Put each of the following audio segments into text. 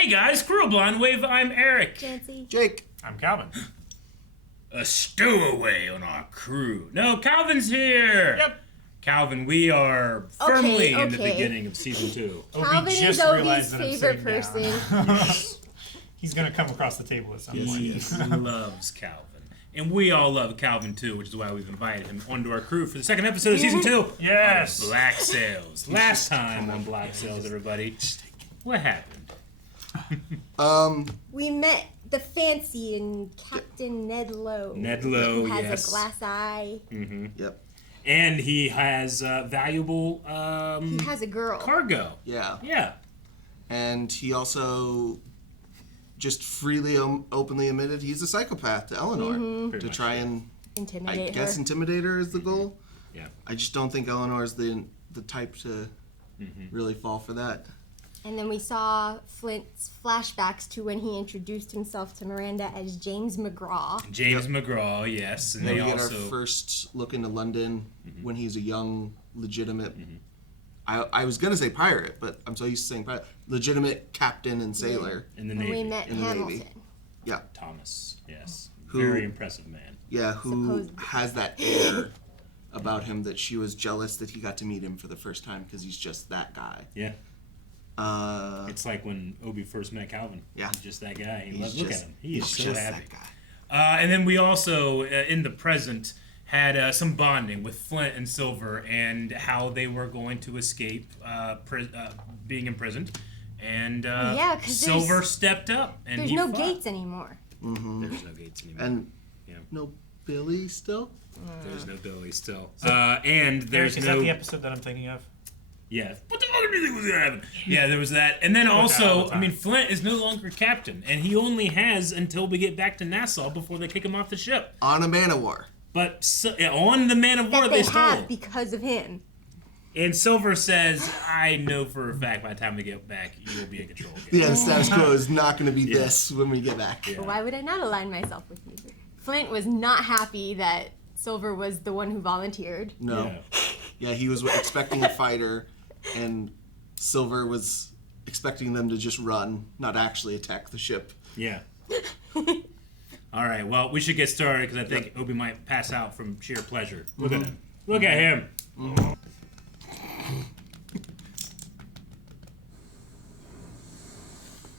Hey guys, Crew Blind Wave, I'm Eric. Janci. Jake. I'm Calvin. A stowaway on our crew. No, Calvin's here. Yep. Calvin, we are firmly in the beginning of season 2. Calvin is Obi's favorite person. He's going to come across the table at some point. He loves Calvin. And we all love Calvin too, which is why we've invited him onto our crew for the second episode of season 2. Yes. Black Sails. Last time on Black Sails, everybody. What happened? We met the fancy and Captain Ned Low. Ned Low, who has yes. a glass eye. Mm-hmm. Yep. And he has valuable He has a girl. cargo. Yeah. Yeah. And he also just freely, openly admitted he's a psychopath to Eleanor to try and, Intimidate I guess, her. intimidate her is the goal. Yeah. I just don't think Eleanor is the type to really fall for that. And then we saw Flint's flashbacks to when he introduced himself to Miranda as James McGraw. James McGraw, yes. And Then they we get also... our first look into London when he's a young, legitimate... I was going to say pirate, but I'm so used to saying pirate. Legitimate captain and sailor. In the And Navy. we met In the Hamilton. Navy. Yeah. Thomas, yes. Who- Very impressive man. Yeah, who Supposedly. has that air about him that she was jealous that he got to meet him for the first time because he's just that guy. Yeah. It's like when Obi first met Calvin. Yeah. He's just that guy. He He's loves, look at just- him. He is he's so just happy. that guy. And then we also, in the present, had some bonding with Flint and Silver and how they were going to escape being imprisoned. And Yeah, 'cause Silver stepped up. And There's he no fought. gates anymore. There's no gates anymore. And Yeah. no Billy still? There's no Billy still. And there's Is no... that the episode that I'm thinking of? Yeah. What the fuck do you think was gonna happen? Yeah, there was that. And then also, I mean, Flint is no longer captain, and he only has until we get back to Nassau before they kick him off the ship. On a man of war. But on the Man of War, That they they stole. have because of him. And Silver says, I know for a fact by the time we get back, you will be in control again. Yeah, the status quo is not going to be this when we get back. Yeah. But why would I not align myself with you? Flint was not happy that Silver was the one who volunteered. No. Yeah. Yeah, he was expecting a fighter, and Silver was expecting them to just run, not actually attack the ship. Yeah. All right, well, we should get started because I think Obi might pass out from sheer pleasure. Look at him. Look at him.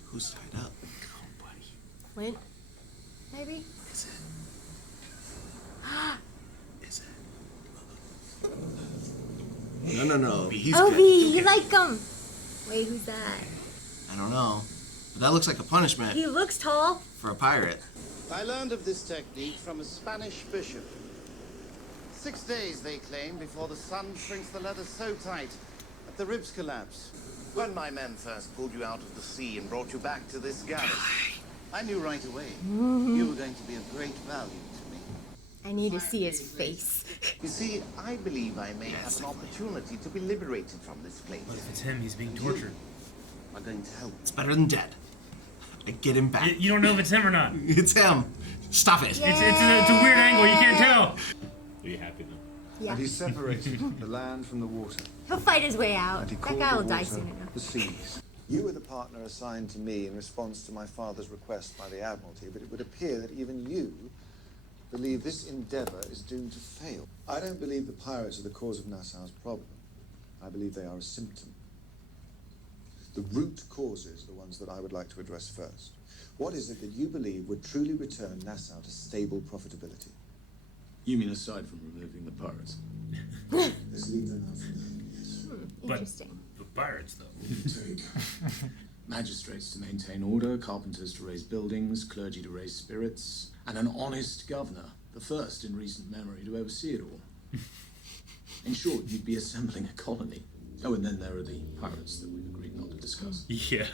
Who's tied up? Flint? Maybe? Is it? No. He's Obi, good. you like him. Wait, who's that? I don't know. But that looks like a punishment He looks tall. for a pirate. I learned of this technique from a Spanish bishop. 6 days, they claim, before the sun shrinks the leather so tight that the ribs collapse. When my men first pulled you out of the sea and brought you back to this galleys, I knew right away you were going to be of great value to me. I need to see his face. You see, I believe I may have an opportunity to be liberated from this place. What if it's him? He's being tortured. I'm going to help. It's better than dead. I get him back. You don't know if it's him or not. It's him. Stop it. Yeah. It's a weird angle. You can't tell. Are you happy though? Yeah. And he separated the land from the water. He'll fight his way out. And he That called guy will the die water soon enough. the seas. You were the partner assigned to me in response to my father's request by the Admiralty, but it would appear that even you believe this endeavor is doomed to fail. I don't believe the pirates are the cause of Nassau's problem. I believe they are a symptom. The root causes are the ones that I would like to address first. What is it that you believe would truly return Nassau to stable profitability? You mean aside from removing the pirates? Let's leave that out for now, yes. Interesting. The pirates, though. Magistrates to maintain order, carpenters to raise buildings, clergy to raise spirits, and an honest governor, the first in recent memory to oversee it all. In short, you'd be assembling a colony. Oh, and then there are the pirates that we've agreed not to discuss. Yeah.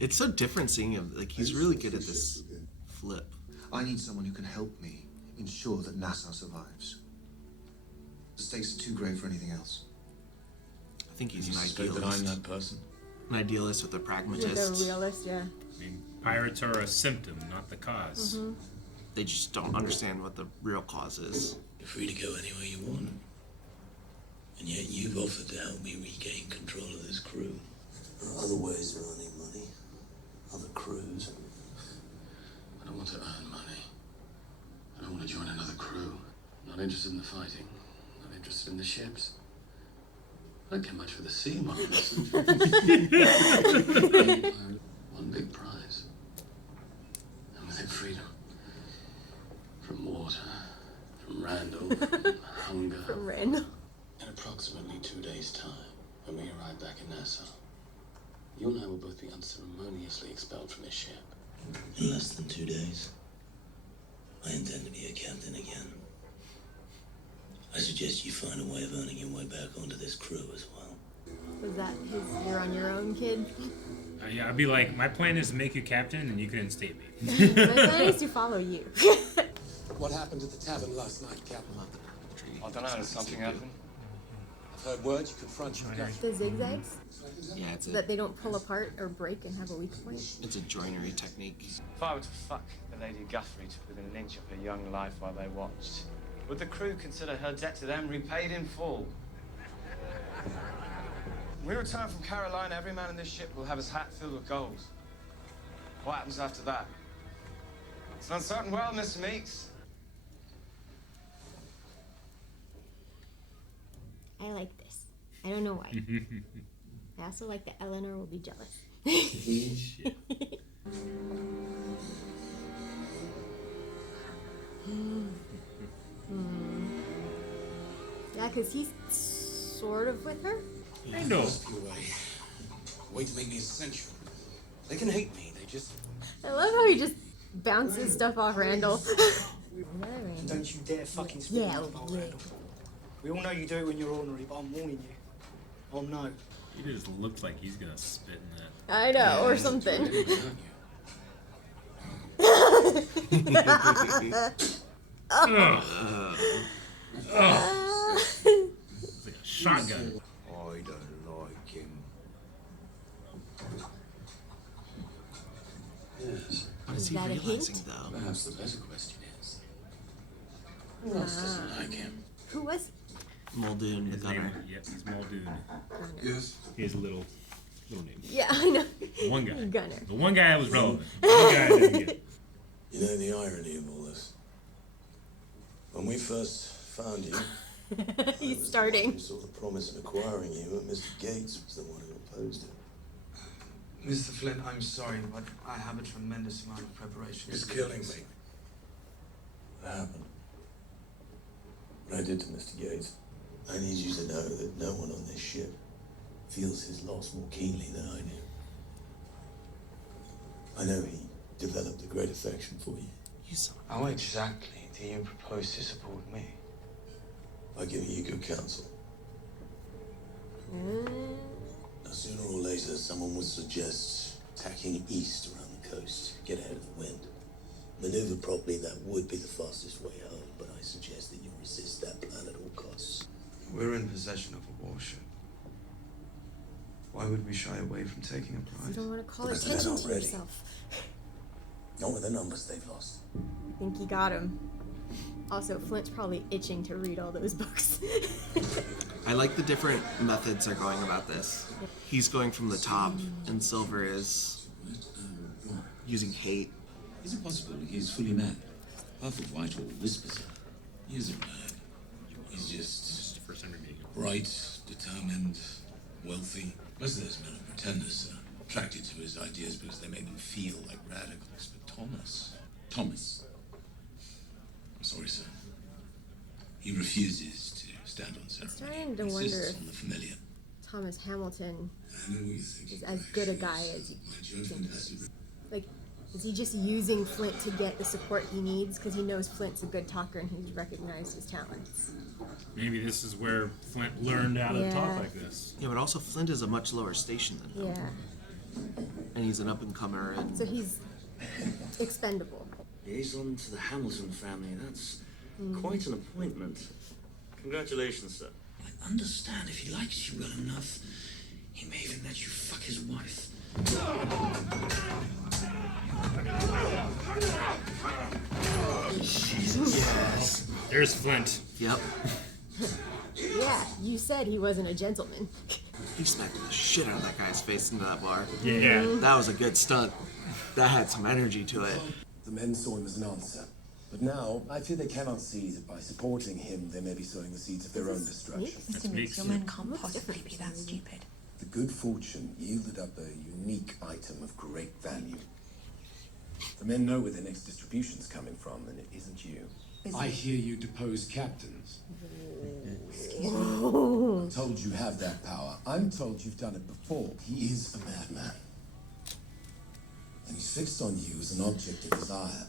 It's so different seeing him. Like, he's really good at this flip. I need someone who can help me ensure that Nassau survives. The stakes are too great for anything else. I think he's You an suspect that I'm idealist. that person? An idealist with a You're pragmatist. the realist, yeah. I mean, pirates are a symptom, not the cause. They just don't understand what the real cause is. You're free to go anywhere you want. And yet you've offered to help me regain control of this crew. There are other ways of earning money. interested in the fighting. I'm interested in the ships. I don't care much for the sea, my innocent. One big prize. And with it, freedom. From water, from Randall, from hunger. From Randall. In approximately 2 days' time, when we arrive back in Nassau, you and I will both be unceremoniously expelled from this ship. In less than 2 days, I intend to be a captain again. I suggest you find a way of earning your way back onto this crew as well. Was that his "you're on your own" kid? Yeah, I'd be like, my plan is to make you captain, and you can instate me. My plan is to follow you. What happened at the tavern last night, Captain? I don't know, did something happen? I've heard word you confront your guy. The zigzags? Yeah, it's So a, that they don't pull apart or break and have a weak point? it's a joinery technique. If I were to fuck the Lady Guthrie to within an inch of her young life while they watched, would the crew consider her debt to them repaid in full? When we return from Carolina, every man in this ship will have his hat filled with gold. What happens after that? It's an uncertain world, Mr. Meeks. I like this. I don't know why. I also like that Eleanor will be jealous. Shit. Yeah, because he's sort of with her. Randall. Way to make me essential. They can hate me, they just... I love how he just bounces stuff off Randall. Don't you dare fucking speak Yeah, about yeah. Randall. We all know you do it when you're ornery, but I'm warning you. Oh no. He just looks like he's gonna spit in that. I know, or something. It's like a shotgun. I don't like him. Yes. What is he that a realizing, hint? though? Perhaps the better question is, who else doesn't like him? Who was Muldoon, the His name, gunner. yep, he's Muldoon. Yes. He has a little name. Yeah, I know. The one guy. Gunner. The one guy that was relevant. The one guy I didn't get. You know the irony of all this? When we first found you, He's starting. who saw the promise in acquiring you, and Mr. Gates was the one who opposed it. Mr. Flint, I'm sorry, but I have a tremendous amount of preparation. It's killing me. What happened? What I did to Mr. Gates. I need you to know that no one on this ship feels his loss more keenly than I do. I know he developed a great affection for you. You son of How exactly do you propose to support me? By giving you good counsel. Now, sooner or later, someone would suggest tacking east around the coast, get ahead of the wind. Maneuver properly, that would be the fastest way home, but I suggest that you resist that plan at all costs. We're in possession of a warship. Why would we shy away from taking a You prize? don't want to call Because they're attention not to ready. yourself. Not with the numbers they've lost. I think you got him. Also, Flint's probably itching to read all those books. I like the different methods they're going about this. He's going from the top, and Silver is using hate. Is it possible he's fully mad? Half of Whitehall whispers him. He isn't mad. He's just the first time we're meeting him. bright, determined, wealthy. Most of those men are pretenders, attracted to his ideas because they make them feel like radicals. But Thomas. I'm sorry, sir. He refuses to stand on ceremony. Starting to He wonder insists if on the familiar. Thomas Hamilton I know what you think. is as good a guy as you My think judgment he has to is. Like, is he just using Flint to get the support he needs because he knows Flint's a good talker and he's recognized his talents? Maybe this is where Flint learned how to talk Yeah. like this. Yeah, but also Flint is a much lower station than him. Yeah. And he's an up-and-comer, and So he's expendable. Liaison to the Hamilton family, that's quite an appointment. Congratulations, sir. I understand if he likes you well enough, he may even let you fuck his wife. yes. There's Flint. Yep. Yeah, you said he wasn't a gentleman. He smacked the shit out of that guy's face into that bar. Yeah. That was a good stunt. That had some energy to it. The men saw him as an answer, But now, I fear they cannot see that by supporting him, they may be sowing the seeds of their own destruction. Mr. Meeks, your men can't possibly be that stupid. The good fortune yielded up a unique item of great value. The men know where their next distribution's coming from, and it isn't you. I hear you depose captains. I'm told you have that power. I'm told you've done it before. He is a madman. And he's fixed on you as an object of desire.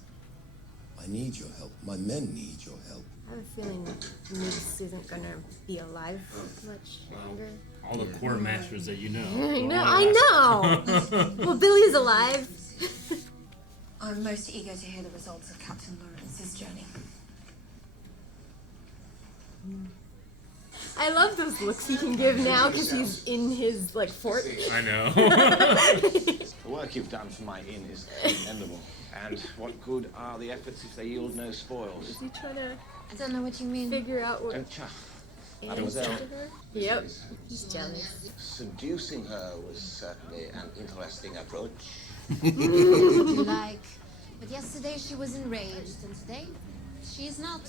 I need your help. My men need your help. I have a feeling Meeks isn't gonna be alive much longer. All the core masters that you know. I know. Well, Billy's alive. I'm most eager to hear the results of Captain Lawrence's journey. I love those looks he can give now because he's in his fort. I know. The work you've done for my inn is commendable. And what good are the efforts if they yield no spoils? Is he trying to? I don't know what you mean. Figure out what. Don't chuff. Mademoiselle. Yep. He's jealous. Seducing her was certainly an interesting approach. Would you like? But yesterday she was enraged, and today she is not.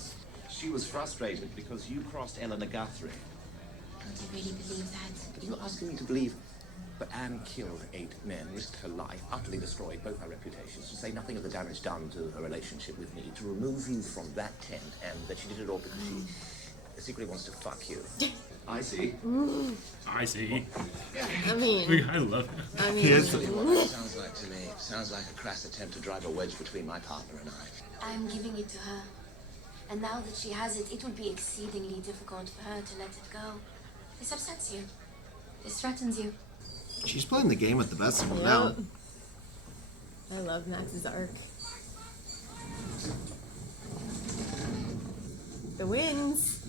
She was frustrated because you crossed Eleanor Guthrie. Do you really believe that? But you're not asking me to believe. But Anne killed 8 men, risked her life, utterly destroyed both our reputations, to say nothing of the damage done to her relationship with me, to remove you from that tent, and that she did it all because she secretly wants to fuck you. I see. I see. I mean. I love it. I mean. What it sounds like to me. It sounds like a crass attempt to drive a wedge between my partner and I. I am giving it to her. And now that she has it, it would be exceedingly difficult for her to let it go. This upsets you. This threatens you. She's playing the game at the best of them now. I love Max's arc. The winds.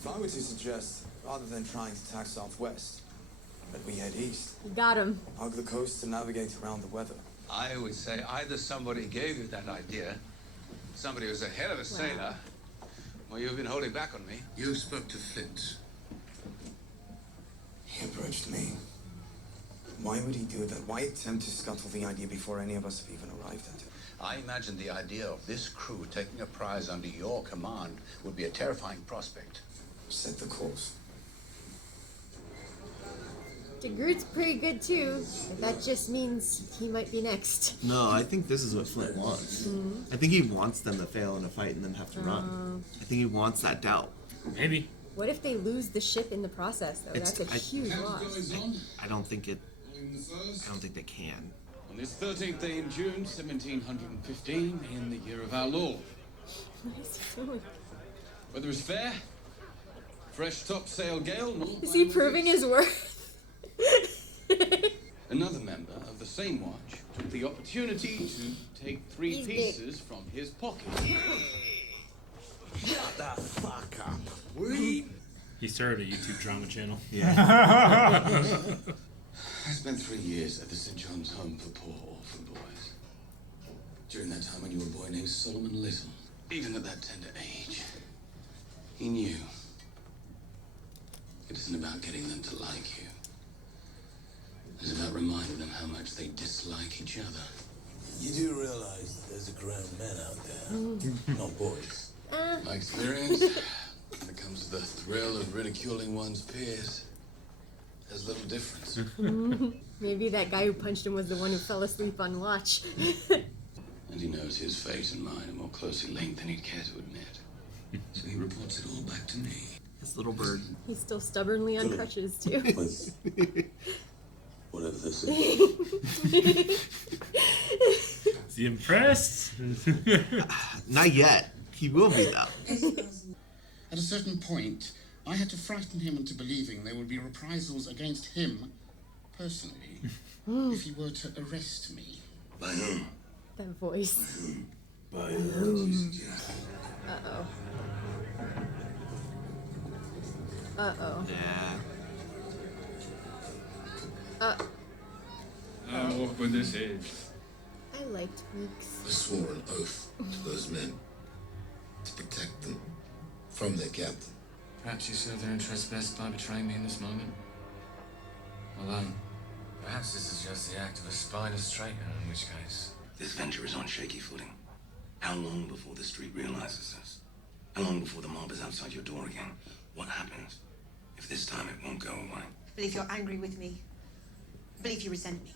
If I were to suggest, rather than trying to attack southwest, that we head east. You got him. Hug the coast to navigate around the weather. I would say either somebody gave you that idea, somebody was a hell of a sailor, or you've been holding back on me. You spoke to Flint. He approached me. Why would he do that? Why attempt to scuttle the idea before any of us have even arrived at it? I imagine the idea of this crew taking a prize under your command would be a terrifying prospect. Set the course. DeGroote's pretty good too, but that just means he might be next. No, I think this is what Flint wants. I think he wants them to fail in a fight and then have to run. I think he wants that doubt. Maybe. What if they lose the ship in the process, though? That's a huge loss. I don't think they can. On this 13th day in June, 1715, in the year of our Lord. What is he doing? Weather is fair. Fresh topsail gale. Is he proving his worth? Another member of the same watch took the opportunity to take 3 pieces from his pocket. Shut the fuck up. He started a YouTube drama channel. Yeah. I spent 3 years at the St. John's Home for Poor Orphan Boys. During that time, I knew a boy named Solomon Little. Even at that tender age, he knew. It isn't about getting them to like you. It's about reminding them how much they dislike each other. You do realize that there's a grown men out there, not boys. My experience, when it comes to the thrill of ridiculing one's peers, there's little difference. Maybe that guy who punched him was the one who fell asleep on watch. And he knows his fate and mine are more closely linked than he'd care to admit. So he reports it all back to me. His little bird. He's still stubbornly on crutches, too. Whatever this is. Is he impressed? Not yet. He will be, though. At a certain point, I had to frighten him into believing there would be reprisals against him, personally, if he were to arrest me. By whom? That voice. By whom? Uh-oh. Uh-oh. Yeah. How awkward this is. I liked Meeks. I swore an oath to those men to protect them from their captain. Perhaps you serve their interests best by betraying me in this moment. Alone. Perhaps this is just the act of a spineless traitor, in which case... This venture is on shaky footing. How long before the street realizes this? How long before the mob is outside your door again? What happens if this time it won't go away? I believe you're angry with me. I believe you resent me.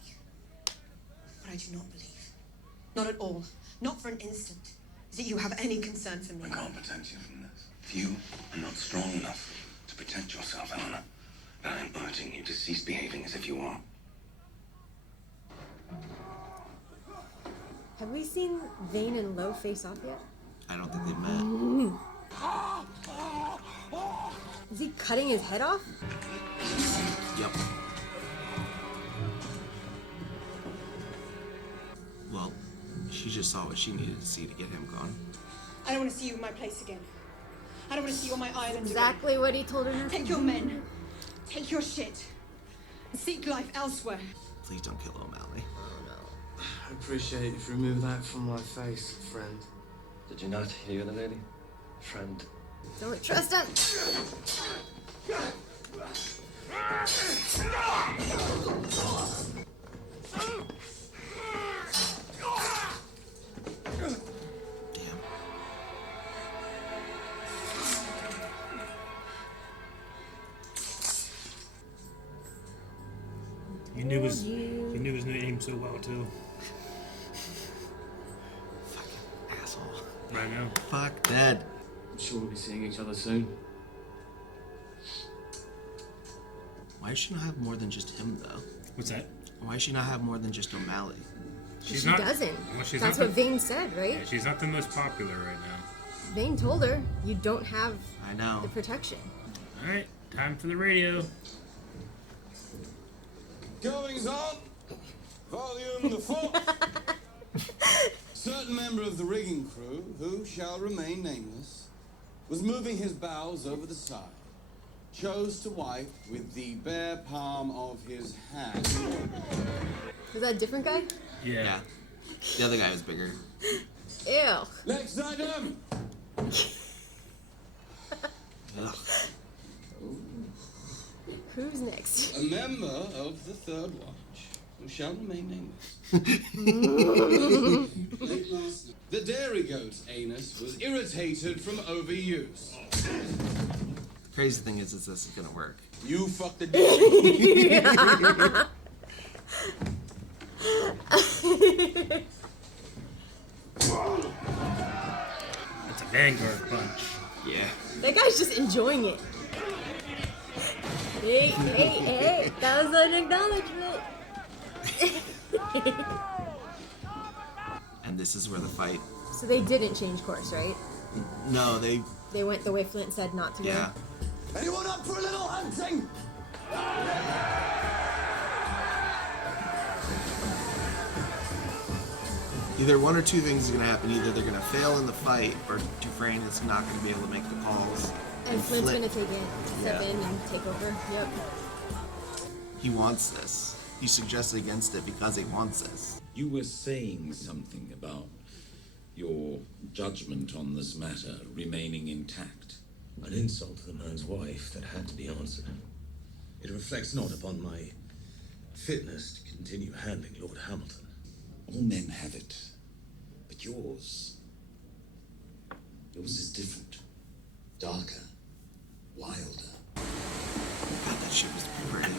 What I do not believe, not at all, not for an instant, is that you have any concern for me. I can't protect you from this. If you are not strong enough to protect yourself, Eleanor, then I am urging you to cease behaving as if you are. Have we seen Vane and Low face off yet? I don't think they've met. Is he cutting his head off? Yep. Well, she just saw what she needed to see to get him gone. I don't want to see you in my place again. I don't want to see you on my island Exactly what he told her not to Take do. your men, take your shit, and seek life elsewhere. Please don't kill O'Malley. I appreciate if you remove that from my face, friend. Did you not hear the lady? Friend. Don't trust him. He knew his name so well too. Fucking asshole. I know. Fuck Ned. I'm sure we'll be seeing each other soon. Why does she not have more than just him, though? What's that? Why does she not have more than just O'Malley? She doesn't. Well, she's That's not what Vane said, right? Yeah, she's not the most popular right now. Vane told her, you don't have I know. the protection. All right, time for the radio. Goings on. Volume the fourth. Certain member of the rigging crew, who shall remain nameless, was moving his bows over the side. Chose to wipe with the bare palm of his hand. Was that a different guy? Yeah. The other guy was bigger. Ew. Next item. Ugh. Who's next? A member of the Third Watch, who shall remain nameless. Late last night, the dairy goat's anus was irritated from overuse. Crazy thing is this is gonna work. You fucked the dairy. That's a Vanguard punch. Yeah. That guy's just enjoying it. Hey, that was an acknowledgement. And this is where the fight. So they didn't change course, right? No, they. They went the way Flint said not to go. Yeah. Anyone up for a little hunting? Either one or two things is gonna happen. Either they're gonna fail in the fight, or Dufresne is not gonna be able to make the calls. And Flint's gonna step Yeah. in and take over. Yep. He wants this. He suggested against it because he wants this. You were saying something about your judgment on this matter remaining intact. An insult to the man's wife that had to be answered. It reflects not upon my fitness to continue handling Lord Hamilton. All men have it, but yours is different. Darker, wilder. God, that shit was pretty.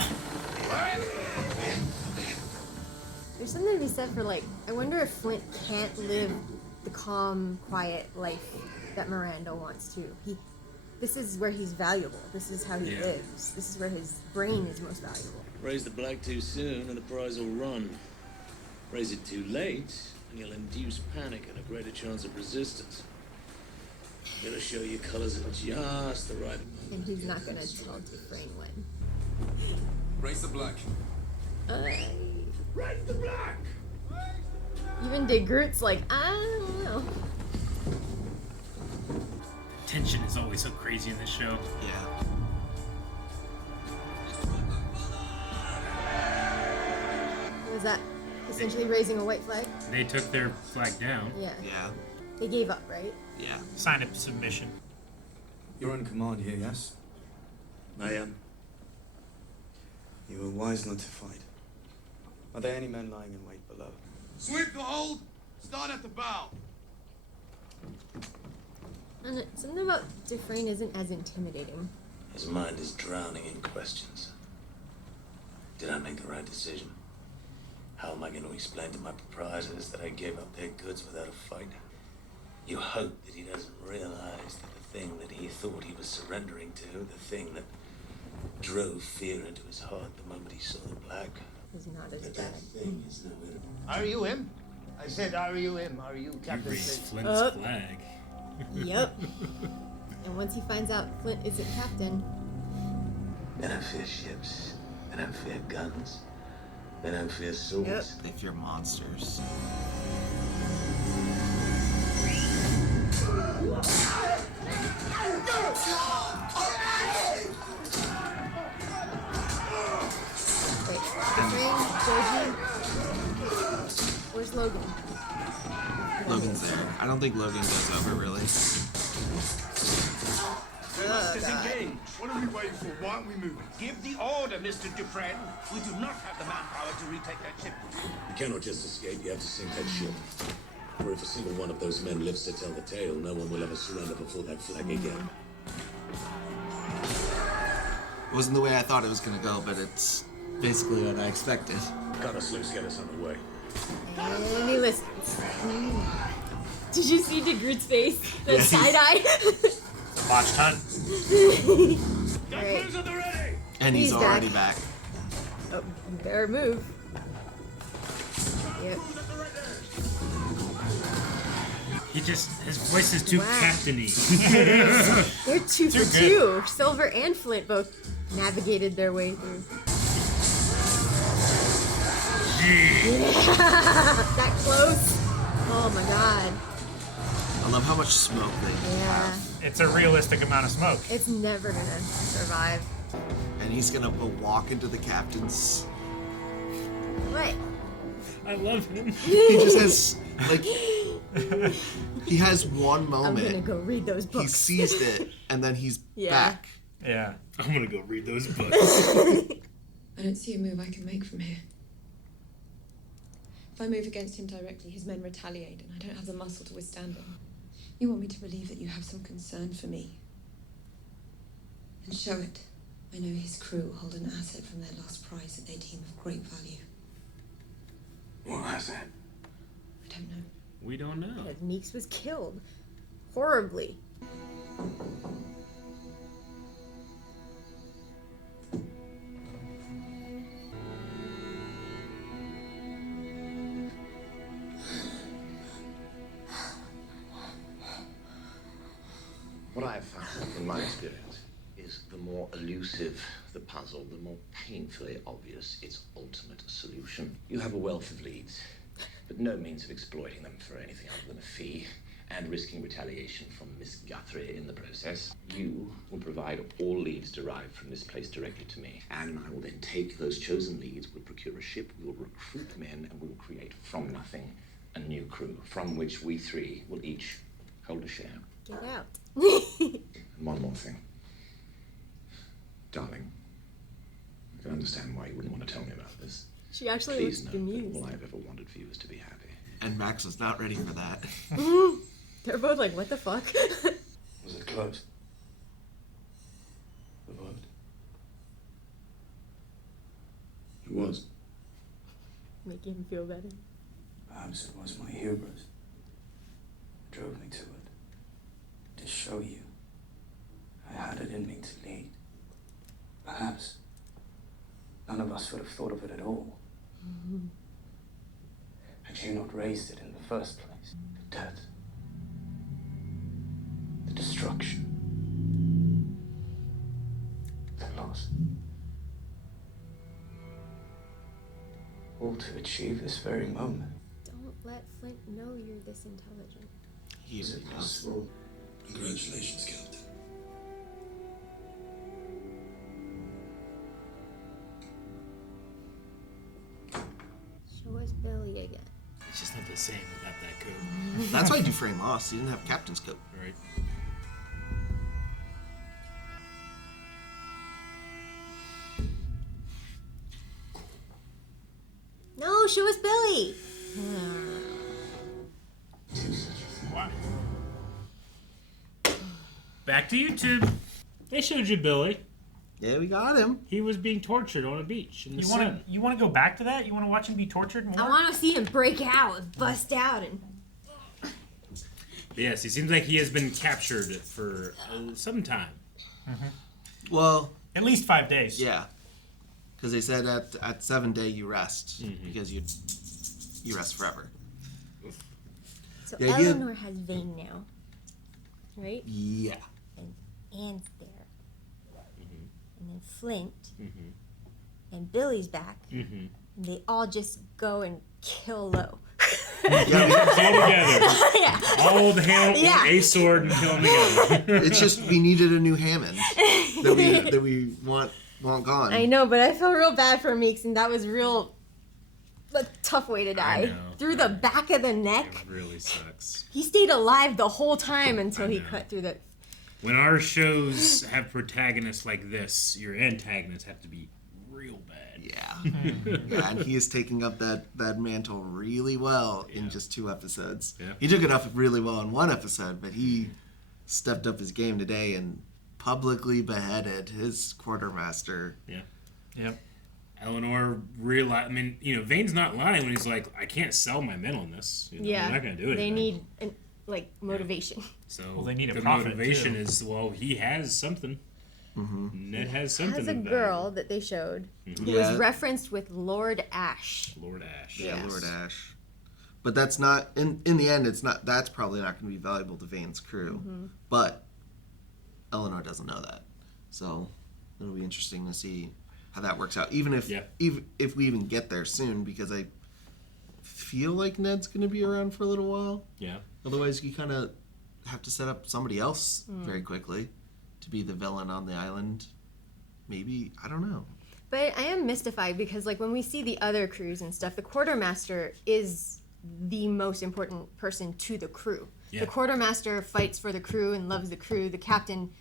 There's something to be said for like, I wonder if Flint can't live the calm, quiet life that Miranda wants to. This is where he's valuable. This is how he lives. This is where his brain is most valuable. Raise the black too soon and the prize will run. Raise it too late and you'll induce panic and a greater chance of resistance. You gotta show your colors at just the right moment. And he's not gonna tell Dufresne when. Raise the black. Raise the black! Even De Groot's like, I don't know. Tension is always so crazy in this show. Yeah. Was that essentially raising a white flag? They took their flag down. Yeah. Yeah. They gave up, right? Yeah. Sign of submission. You're in command here, yes? I am. You were wise not to fight. Are there any men lying in wait below? Sweep the hold. Start at the bow. And something about Dufresne isn't as intimidating. His mind is drowning in questions. Did I make the right decision? How am I going to explain to my proprietors that I gave up their goods without a fight? You hope that he doesn't realize that the thing that he thought he was surrendering to, the thing that drove fear into his heart the moment he saw the black, It's not as that bad. that thing is nowhere to Are you him? I said, are you him? Are you Captain raised Flint? Flint's flag. Yep. And once he finds out Flint isn't captain, They don't fear ships. They don't fear guns. They don't fear swords. They fear monsters. wait, Dufresne, Georgie, where's Logan? Logan's there. I don't think Logan goes over really. We must disengage. What are we waiting for? Why aren't we moving? Give the order, Mr. Dufresne. We do not have the manpower to retake that ship. You cannot just escape. You have to sink that ship. For if a single one of those men lives to tell the tale, no one will ever surrender before that flag again. It wasn't the way I thought it was gonna go, but it's basically what I expected. Cut us loose, get us on the way. And he listens. Did you see DeGroot's face? The Yes, he's- side-eye? Botched hunt. Great. And he's already back. Oh, better move. Yep. His voice is too Wow. captainy. They're two for two. Silver and Flint both navigated their way through. Yeah. That close. Oh my god. I love how much smoke they Yeah. have. It's a realistic amount of smoke. It's never gonna survive. And he's gonna walk into the captain's. What? I love him. He just has like he has one moment. I'm gonna go read those books. He seized it and then he's Yeah. back. Yeah. I'm gonna go read those books. I don't see a move I can make from here. If I move against him directly, his men retaliate, and I don't have the muscle to withstand them. You want me to believe that you have some concern for me? And show it. I know his crew hold an asset from their last prize that they deem of great value. What asset? I don't know. We don't know. Because Meeks was killed. Horribly. What I have found in my experience is the more elusive the puzzle, the more painfully obvious its ultimate solution. You have a wealth of leads, but no means of exploiting them for anything other than a fee, and risking retaliation from Miss Guthrie in the process. You will provide all leads derived from this place directly to me, and I will then take those chosen leads, we'll procure a ship, we will recruit men, and we will create from nothing a new crew, from which we three will each hold a share. Get out. And one more thing. Darling, I can understand why you wouldn't want to tell me about this. She actually Please looks know that bemused. all I've ever wanted for you is to be happy. And Max was not ready for that. They're both like, what the fuck? Was it close? The boat? It was. Make him feel better. Perhaps it was my hubris that drove me to it. To show you I had it in me to lead. Perhaps none of us would have thought of it at all. Had you not raised it in the first place. The death. The destruction. The loss. All to achieve this very moment. Don't let Flint know you're this intelligent. He's Is it possible? Congratulations, Captain. Show us Billy again. It's just not the same without that coat. That's why Dufresne lost. He didn't have captain's coat. Right. No, show us Billy. What? back to YouTube. They showed you Billy. Yeah, we got him. He was being tortured on a beach in the sun. You want to go back to that? You want to watch him be tortured more? I want to see him break out and bust out and. Yes, he seems like he has been captured for some time. Well, at least 5 days. Yeah, because they said at 7th day you rest because you rest forever. So The idea- Eleanor has Vane now, right? Yeah. And Anne's there. And then Flint. And Billy's back. And they all just go and kill Low. All together. Yeah. All the hand Yeah. a sword and kill them together. It's just we needed a new Hammond that we want gone. I know, but I felt real bad for Meeks, and that was a tough way to die. know. Through the back of the neck. It really sucks. He stayed alive the whole time until he cut through the. When our shows have protagonists like this, your antagonists have to be real bad. Yeah, and he is taking up that mantle really well in just 2 episodes. Yeah. He took it up really well in 1 episode, but he stepped up his game today and publicly beheaded his quartermaster. Yeah. Yep. Eleanor realized. I mean, Vane's not lying when he's like, "I can't sell my men on this. Yeah. I'm not going to do it." They need motivation. So they need a the profit, motivation too. is he has something. Ned has something. Has a of value. girl that they showed who Yeah. was referenced with Lord Ash. Lord Ash. Yeah, Yes. Lord Ash. But that's not in the end. It's not. That's probably not going to be valuable to Vane's crew. But Eleanor doesn't know that, so it'll be interesting to see how that works out. Even if we even get there soon, because I feel like Ned's going to be around for a little while. Yeah. Otherwise, you kind of have to set up somebody else very quickly to be the villain on the island. Maybe, I don't know. But I am mystified because, when we see the other crews and stuff, the quartermaster is the most important person to the crew. Yeah. The quartermaster fights for the crew and loves the crew. The captain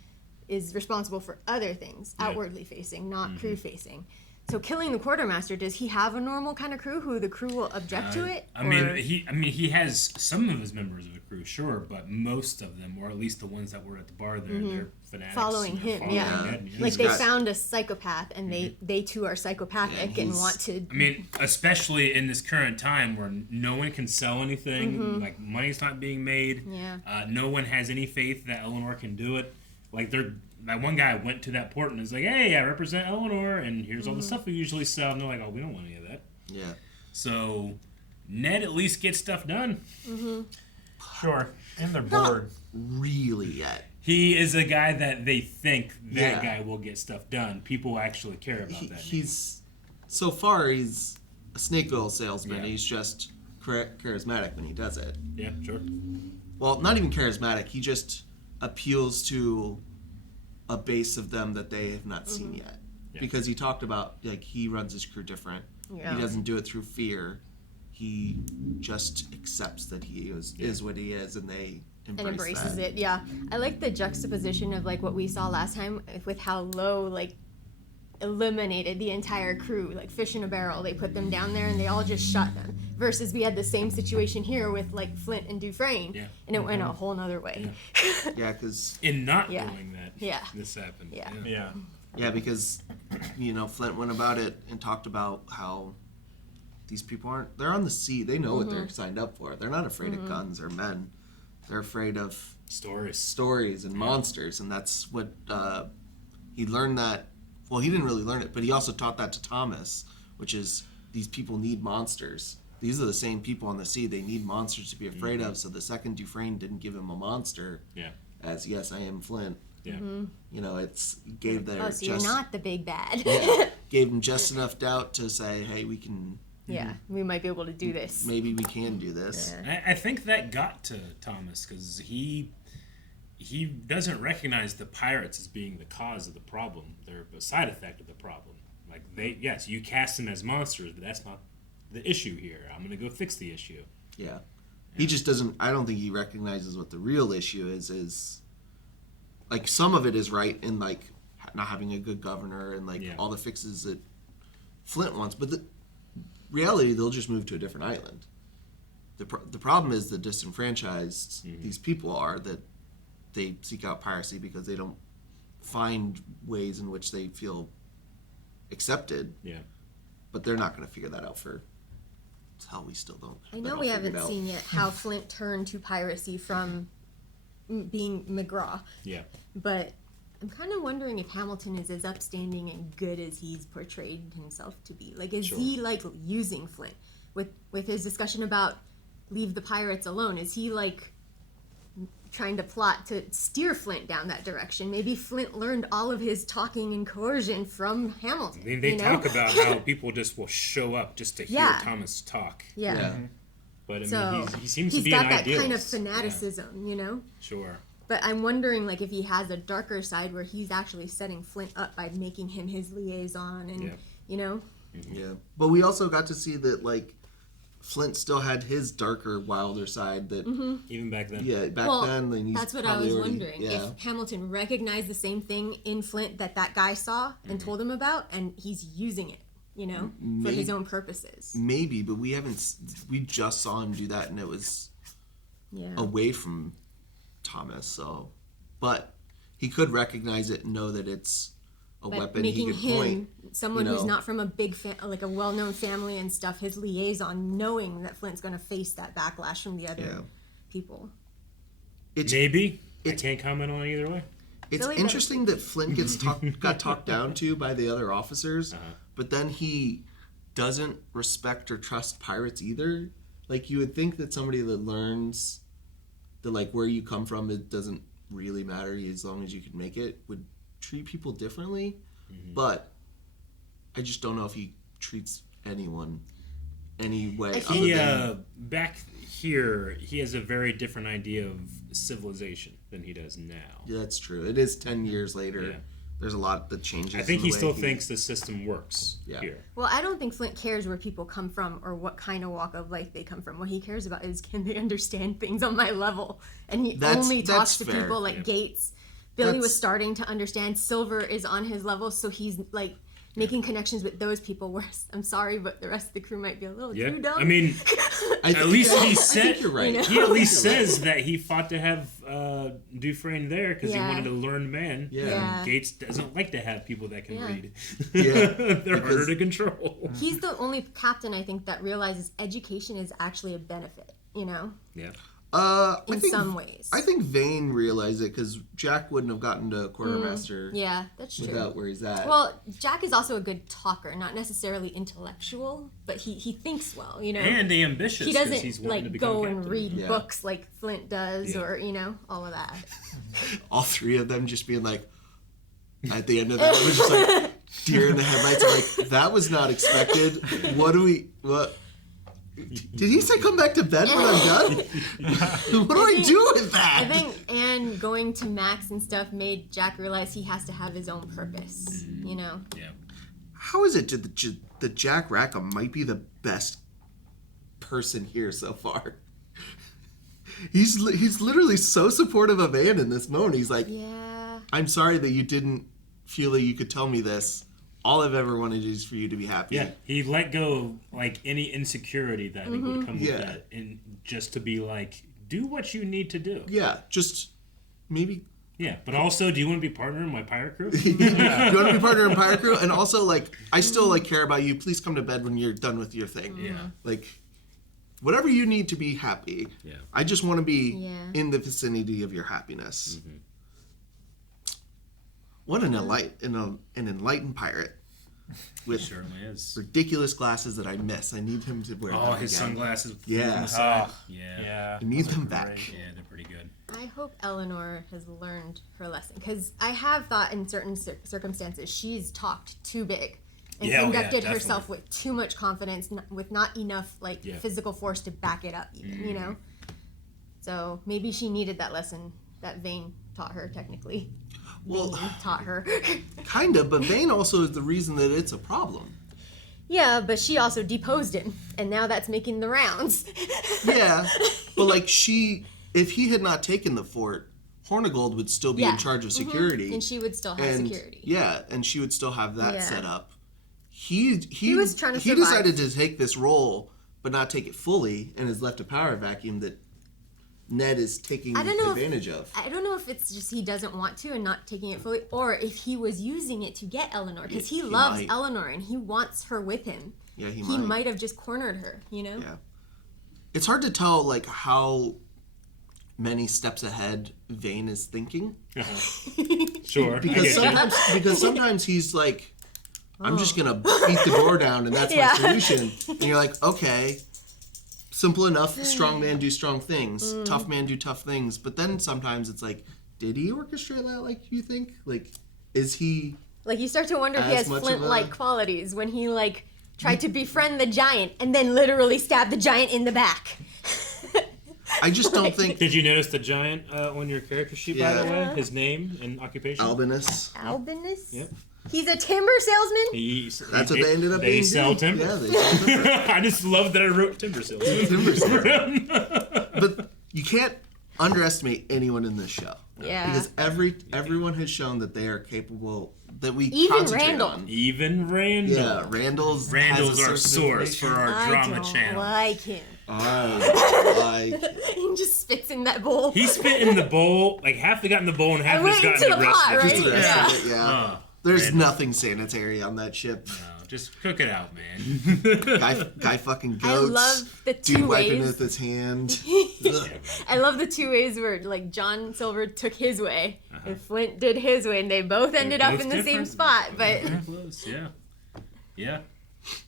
is responsible for other things, outwardly facing, not crew facing. So killing the quartermaster, does he have a normal kind of crew who the crew will object to it? I mean, he has some of his members of the crew, sure, but most of them, or at least the ones that were at the bar there, they're fanatics. Following and they're him, following yeah. Ned, Like they found a psychopath, and they too are psychopathic and want to. I mean, especially in this current time where no one can sell anything, like money's not being made. Yeah. No one has any faith that Eleanor can do it. Like that one guy went to that port and is like, "Hey, I represent Eleanor, and here's all the stuff we usually sell." And they're like, "Oh, we don't want any of that." Yeah. So Ned at least gets stuff done. Sure. And they're Not bored. really yet. He is a guy that they think that guy will get stuff done. People actually care about that. He's so far he's a snake oil salesman. Yeah. He's just charismatic when he does it. Yeah, sure. Well, not even charismatic. He just appeals to a base of them that they have not seen yet. Yeah. Because he talked about he runs his crew different. Yeah. He doesn't do it through fear. He just accepts that he is what he is, and they And embraces that. it, yeah. I like the juxtaposition of what we saw last time with how Low eliminated the entire crew, fish in a barrel. They put them down there and they all just shot them. Versus we had the same situation here with Flint and Dufresne, and it went a whole nother way. Yeah, because in not doing that, Yeah. this happened. Yeah. Yeah, because Flint went about it and talked about how these people they're on the sea. They know what they're signed up for. They're not afraid of guns or men. They're afraid of stories and monsters, and that's what he learned that. Well, he didn't really learn it, but he also taught that to Thomas, which is these people need monsters. These are the same people on the sea. They need monsters to be afraid of. So the second Dufresne didn't give him a monster, as yes, I am Flint. Yeah. It's gave their so you're not the big bad. gave him just enough doubt to say, hey, we can. Yeah, we might be able to do this. Maybe we can do this. Yeah. I think that got to Thomas because he doesn't recognize the pirates as being the cause of the problem. They're a side effect of the problem. You cast them as monsters, but that's not the issue here. I'm going to go fix the issue. Yeah. He just doesn't, I don't think he recognizes what the real issue is some of it is right in not having a good governor and all the fixes that Flint wants, but the reality, they'll just move to a different island. The problem is the disenfranchised these people are, that they seek out piracy because they don't find ways in which they feel accepted. Yeah. But they're not going to figure that out for... Hell, we still don't. I know we haven't seen yet how Flint turned to piracy from being McGraw. Yeah. But I'm kind of wondering if Hamilton is as upstanding and good as he's portrayed himself to be. Like, is he, like, using Flint? With his discussion about leave the pirates alone, is he, like, trying to plot to steer Flint down that direction? Maybe Flint learned all of his talking and coercion from Hamilton. I mean, they talk about how people just will show up just to hear Thomas talk. Yeah. But, I mean, So, he seems to be he's an got that idealist. kind of fanaticism, you know? Sure. But I'm wondering, like, if he has a darker side where he's actually setting Flint up by making him his liaison and, you know? Yeah. But we also got to see that, like, Flint still had his darker, wilder side that... Even back then. Yeah, back then. Then that's what I was wondering. If Hamilton recognized the same thing in Flint that guy saw and told him about, and he's using it, you know, for his own purposes. Maybe, but we just saw him do that, and it was away from Thomas, so... But he could recognize it and know that it's a weapon he could point. Someone who's not from a big, like a well-known family and stuff, his liaison, knowing that Flint's going to face that backlash from the other people. Maybe. I can't comment on either way. It's interesting that Flint got talked down to by the other officers, but then he doesn't respect or trust pirates either. Like, you would think that somebody that learns that, like, where you come from, it doesn't really matter as long as you can make it, would treat people differently. But I just don't know if he treats anyone any way. Back here, he has a very different idea of civilization than he does now. Yeah, that's true. It is 10 years later. Yeah. There's a lot that changes. I think he still thinks the system works here. Well, I don't think Flint cares where people come from or what kind of walk of life they come from. What he cares about is, can they understand things on my level? And he only talks to people like Gates. Billy was starting to understand. Silver is on his level, so he's like making connections with those people. Whereas, I'm sorry, but the rest of the crew might be a little too dumb. I mean, at least he said you're right. You know? He at least says that he fought to have Dufresne there because he wanted a learned man. And Gates doesn't like to have people that can read. They're harder to control. He's the only captain, I think, that realizes education is actually a benefit. You know. Yeah. In some ways. I think Vane realized it because Jack wouldn't have gotten to quartermaster. Yeah, that's true. Without where he's at. Well, Jack is also a good talker, not necessarily intellectual, but he thinks well, you know. And ambitious. He doesn't he's like to go captain. and read books like Flint does, or you know, all of that. All three of them just being like, at the end of that, it was just like deer in the headlights. I'm like, that was not expected. What? Did he say come back to bed when I'm done? What do I do with that? I think Anne going to Max and stuff made Jack realize he has to have his own purpose, you know? Yeah. How is it that Jack Rackham might be the best person here so far? He's literally so supportive of Anne in this moment. He's like, I'm sorry that you didn't feel that you could tell me this. All I've ever wanted is for you to be happy. Yeah, he let go of like any insecurity that I think would come with that, and just to be like, do what you need to do. Yeah, just maybe. Yeah, but also, do you want to be partner in my pirate crew? Do you want to be partner in pirate crew? And also, like, I still like care about you. Please come to bed when you're done with your thing. Yeah, like whatever you need to be happy. Yeah, I just want to be in the vicinity of your happiness. What an enlightened pirate with ridiculous glasses that I miss. I need him to wear them his again. Sunglasses. On Yeah. the side. Yeah. I need them back. Yeah, they're pretty good. I hope Eleanor has learned her lesson, because I have thought in certain circumstances she's talked too big and conducted herself with too much confidence, with not enough physical force to back it up even, you know? So maybe she needed that lesson that Vane taught her, technically. Well, taught her. Kind of, but Vane also is the reason that it's a problem. Yeah, but she also deposed him, and now that's making the rounds. Yeah, but like if he had not taken the fort, Hornigold would still be in charge of security. And she would still have security. Yeah, and she would still have that set up. He was trying to survive. He decided to take this role, but not take it fully, and has left a power vacuum that Ned is taking advantage of. I don't know if it's just he doesn't want to and not taking it fully, or if he was using it to get Eleanor, because he loves Eleanor and he wants her with him. Yeah, he might have just cornered her, you know? Yeah. It's hard to tell, like, how many steps ahead Vane is thinking. Sure. Because sometimes he's like, I'm just going to beat the door down and that's my solution. And you're like, okay, simple enough, strong man do strong things, tough man do tough things. But then sometimes it's like, did he orchestrate that like you think? Like, is he... Like, you start to wonder if he has Flint-like qualities when he, like, tried to befriend the giant and then literally stabbed the giant in the back. I just don't think... Did you notice the giant on your character sheet, by the way? His name and occupation? Albinus. Albinus? Yep. He's a timber salesman? That's what they ended up being. They sell timber. Yeah, they sell timber. I just love that I wrote timber salesman. Timber salesman. But you can't underestimate anyone in this show. Yeah. Because everyone has shown that they are capable... That we even concentrate Randall. on. Even Randall. Yeah, Randall's our source for our drama channel. I like him. I like him. He just spits in that bowl. He spit in the bowl, like half they got in the bowl and half just got in the rest pot, of it. right? Just the rest of it, yeah. There's Randall. nothing sanitary on that ship. No, just cook it out, man. Guy fucking goats. I love the two Dude wiping ways. with his hand. I love the two ways where, like, John Silver took his way and Flint did his way, and they both ended up in the same spot. But close, yeah. Yeah.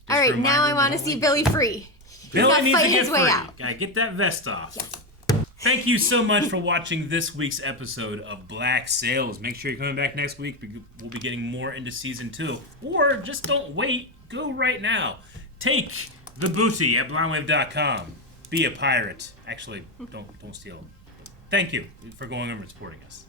All right, now I want to see Billy free. Billy needs to fight get his way free. out. Gotta get that vest off. Thank you so much for watching this week's episode of Black Sails. Make sure you're coming back next week. We'll be getting more into season 2. Or just don't wait. Go right now. Take the booty at blindwave.com. Be a pirate. Actually, don't steal. Thank you for going over and supporting us.